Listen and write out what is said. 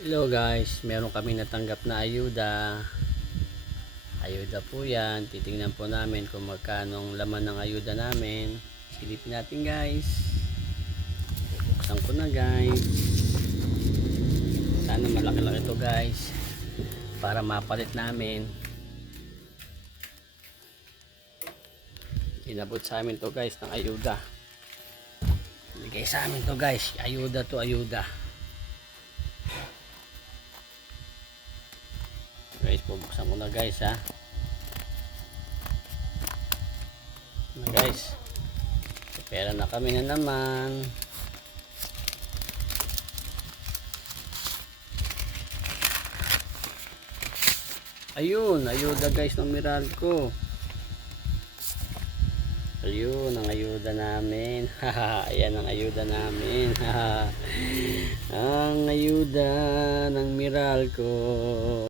Hello guys, meron kami natanggap na ayuda. Ayuda po yan. Titingnan po namin kung magkano ang laman ng ayuda namin. Silipin natin guys. Buksan ko na guys. Sana malaki-laki ito guys. Para mapalit namin. Inabot sa amin to guys ng ayuda. Bigay sa amin to guys. Ayuda to ayuda. Guys, bubuksan ko na guys ha. Guys, pera na kami na naman. Ayun, ayuda guys ng Meralco. Ayun ang ayuda namin. Ayan ang ayuda namin. Ang ayuda ng Meralco.